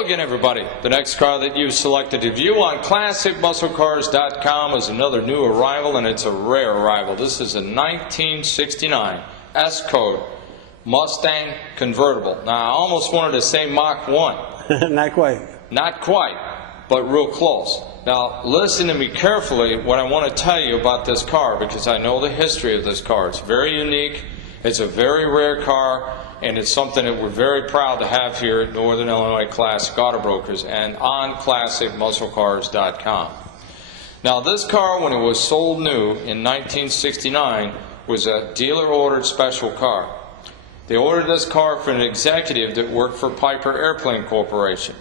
Hello again, everybody. The next car that you selected to view on ClassicMuscleCars.com is another new arrival, and it's a rare arrival. This is a 1969 S-Code Mustang convertible. Now, I almost wanted to say Mach 1. Not quite. Not quite, but real close. Now, listen to me carefully what I want to tell you about this car, because I know the history of this car. It's very unique. It's a very rare car, and it's something that we're very proud to have here at Northern Illinois Classic Auto Brokers and on ClassicMuscleCars.com. Now, this car, when it was sold new in 1969, was a dealer-ordered special car. They ordered this car for an executive that worked for Piper Airplane Corporation.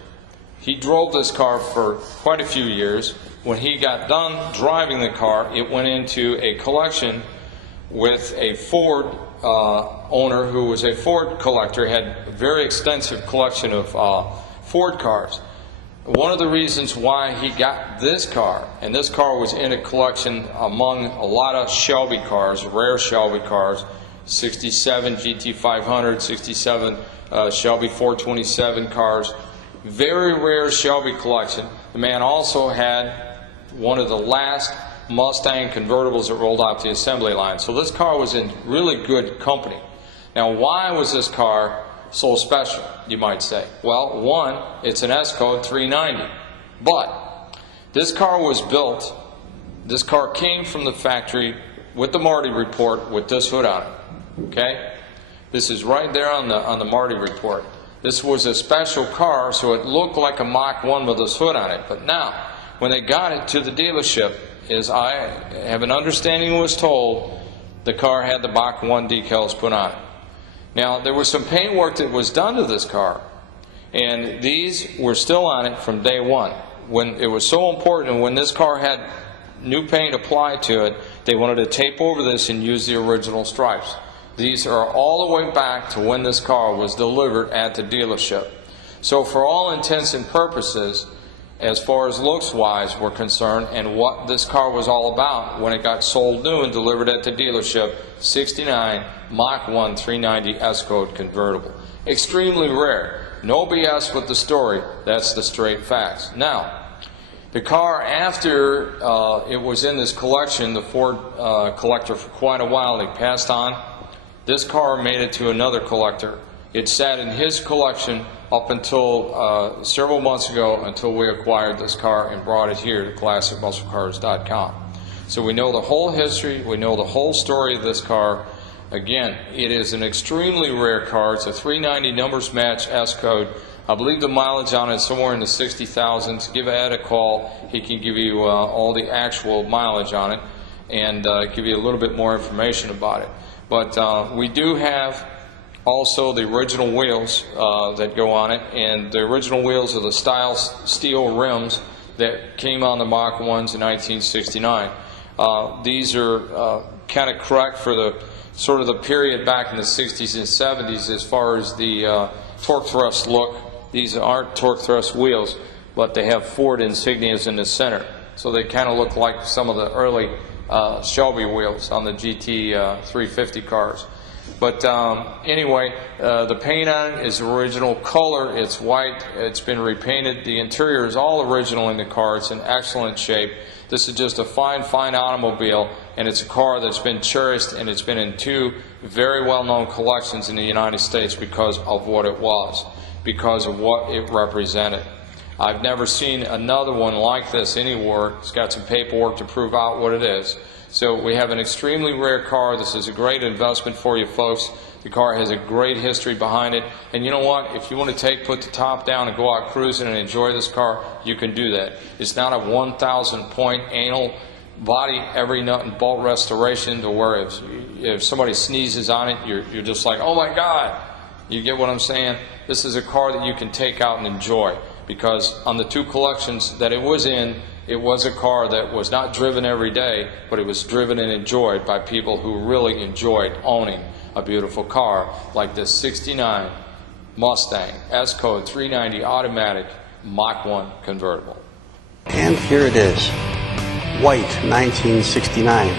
He drove this car for quite a few years. When he got done driving the car, it went into a collection with a Ford owner who was a Ford collector, had a very extensive collection of Ford cars. One of the reasons why he got this car, and this car was in a collection among a lot of Shelby cars, rare Shelby cars, 67 GT500, 67 Shelby 427 cars, very rare Shelby collection. The man also had one of the last Mustang convertibles that rolled off the assembly line. So this car was in really good company. Now, why was this car so special, you might say? Well, one, it's an S-Code 390. But this car was built, this car came from the factory with the Marti report with this hood on it. Okay? This is right there on the Marti report. This was a special car, so it looked like a Mach 1 with this hood on it. But now, when they got it to the dealership, as I have an understanding was told, the car had the Mach 1 decals put on it. Now, there was some paint work that was done to this car, and these were still on it from day one. When it was so important, and when this car had new paint applied to it, they wanted to tape over this and use the original stripes. These are all the way back to when this car was delivered at the dealership. So for all intents and purposes, as far as looks-wise were concerned, and what this car was all about when it got sold new and delivered at the dealership, 69 Mach 1 390 S-Code convertible. Extremely rare. No BS with the story. That's the straight facts. Now, the car, after it was in this collection, the Ford collector, for quite a while, he passed on. This car made it to another collector. It sat in his collection up until several months ago, until we acquired this car and brought it here to ClassicMuscleCars.com. So we know the whole history, we know the whole story of this car. Again, it is an extremely rare car. It's a 390 numbers match S-Code. I believe the mileage on it is somewhere in the 60,000s. Give Ed a call. He can give you all the actual mileage on it and give you a little bit more information about it. But we do have also the original wheels that go on it, and the original wheels are the steel rims that came on the Mach 1s in 1969. These are kind of correct for the sort of the period back in the 60s and 70s as far as the torque thrust look. These aren't torque thrust wheels, but they have Ford insignias in the center, so they kind of look like some of the early Shelby wheels on the GT 350 cars. But anyway, the paint on it is original color. It's white. It's been repainted. The interior is all original in the car. It's in excellent shape. This is just a fine, fine automobile, and it's a car that's been cherished, and it's been in two very well-known collections in the United States because of what it was, because of what it represented. I've never seen another one like this anywhere. It's got some paperwork to prove out what it is. So we have an extremely rare car. This is a great investment for you folks. The car has a great history behind it. And you know what? If you want to put the top down and go out cruising and enjoy this car, you can do that. It's not a 1,000 point anal body every nut and bolt restoration to where if somebody sneezes on it, you're just like, oh my God. You get what I'm saying? This is a car that you can take out and enjoy, because on the two collections that it was in, it was a car that was not driven every day, but it was driven and enjoyed by people who really enjoyed owning a beautiful car like this 69 Mustang S-Code 390 automatic Mach 1 convertible. And here it is. White 1969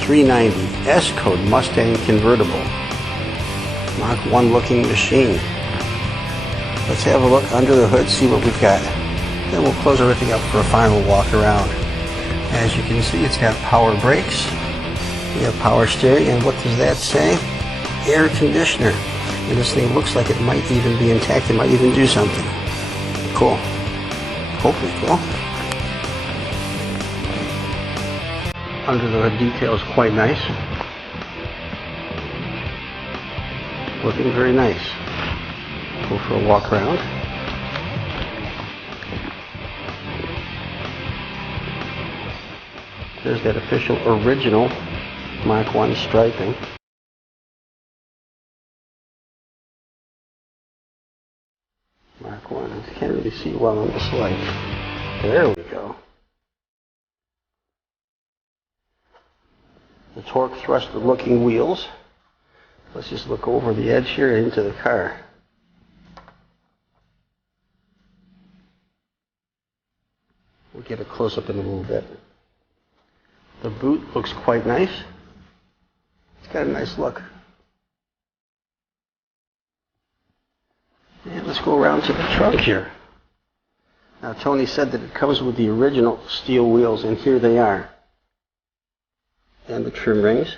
390 S-Code Mustang convertible. Mach 1 looking machine. Let's have a look under the hood, see what we've got. Then we'll close everything up for a final walk around. As you can see, it's got power brakes. We have power steering, and what does that say? Air conditioner. And this thing looks like it might even be intact. It might even do something. Cool. Hopefully cool. Under the hood detail is quite nice. Looking very nice. Go for a walk around. There's that official original Mach 1 striping. Mach 1. I can't really see well on this light. There we go. The torque thruster looking wheels. Let's just look over the edge here into the car. We'll get a close-up in a little bit. The boot looks quite nice. It's got a nice look. And let's go around to the trunk here. Now, Tony said that it comes with the original steel wheels, and here they are. And the trim rings.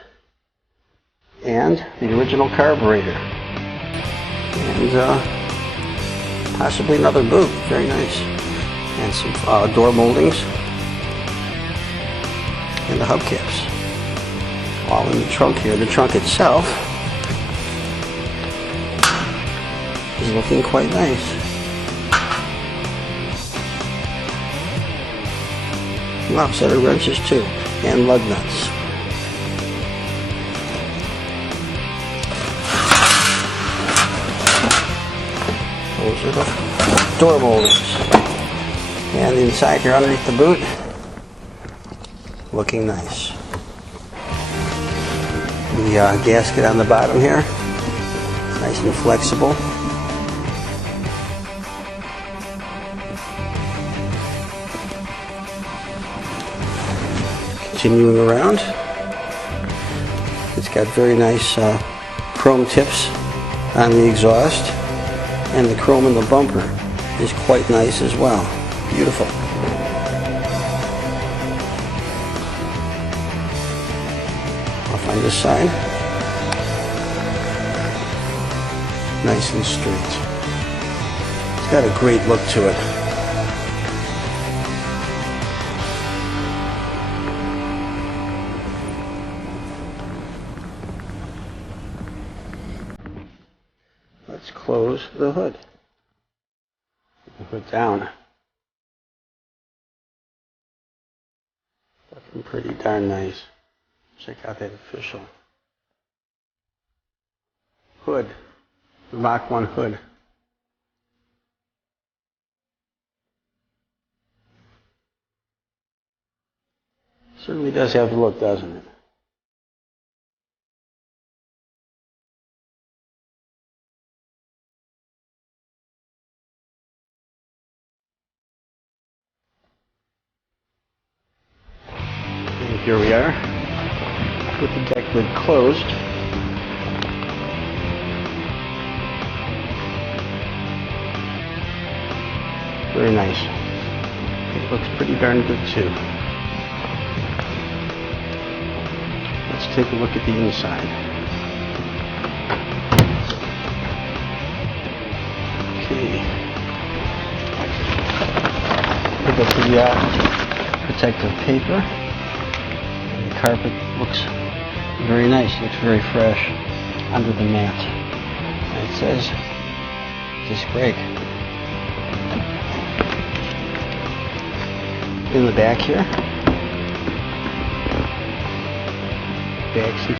And the original carburetor. And possibly another boot. Very nice. And some door moldings. And the hubcaps. All in the trunk here. The trunk itself is looking quite nice. Lock set of wrenches too. And lug nuts. Those are the door moldings. And inside here underneath the boot, looking nice. The gasket on the bottom here, nice and flexible. Continuing around, it's got very nice chrome tips on the exhaust, and the chrome in the bumper is quite nice as well. Beautiful. Off on this side, nice and straight. It's got a great look to it. Let's close the hood. The hood down. Looking pretty darn nice. Check out that official hood. The Mach 1 hood. Certainly does have the look, doesn't it? And here we are with the deck lid closed. Very nice. It looks pretty darn good too. Let's take a look at the inside. Okay. Pick up the protective paper. And the carpet looks very nice. Looks very fresh under the mat. And it says disc brake. In the back here, back seat.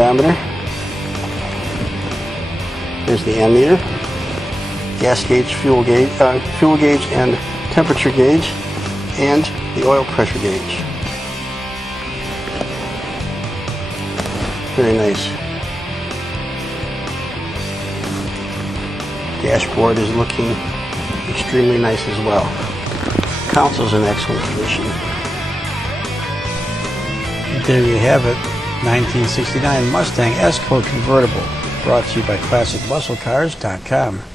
Diameter. There's the ammeter, gas gauge, fuel gauge, and temperature gauge, and the oil pressure gauge. Very nice. Dashboard is looking extremely nice as well. Console's in excellent condition. There you have it, 1969 Mustang S-Code convertible, brought to you by ClassicMuscleCars.com.